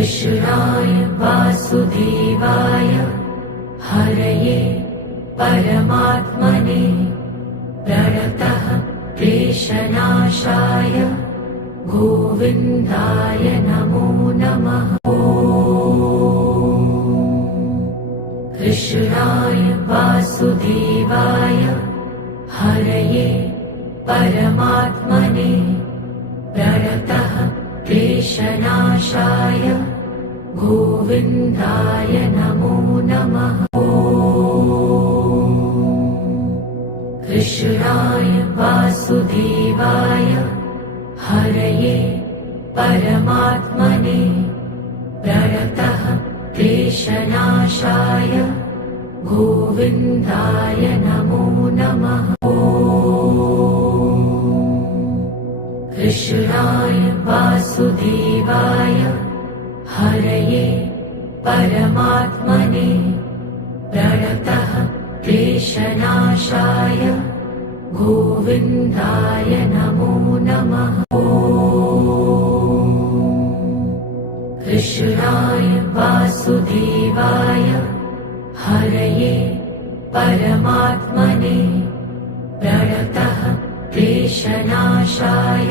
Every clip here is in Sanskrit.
कृष्णाय वासुदेवाय हरये परमात्मने प्रणतः क्लेशनाशाय गोविन्दाय नमो नमः। कृष्णाय वासुदेवाय हरये परमात्मने प्रणतः क्लेशनाशाय गोविन्दाय नमो नमः। कृष्णाय वासुदेवाय हरये परमात्मने प्रणतः क्लेशनाशाय गोविन्दाय नमो नमः। कृष्णाय वासुदेवाय हरये परमात्मने प्रणतः क्लेशनाशाय गोविन्दाय नमो नमः। कृष्णाय वासुदेवाय हरये परमात्मने प्रणतः क्लेशनाशाय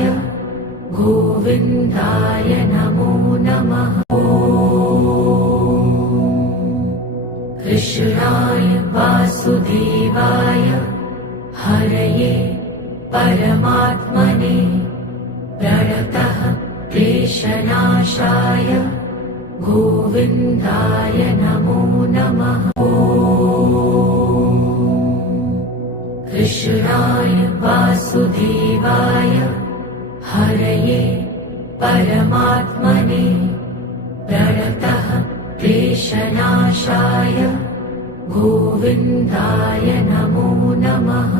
गोविन्दाय नमो नमः। कृष्णाय वासुदेवाय हरये परमात्मने प्रणतः क्लेशनाशाय गोविन्दाय नमो नमः। कृष्णाय वासुदेवाय हरये परमात्मने प्रणतः क्लेशनाशाय गोविन्दाय नमो नमः।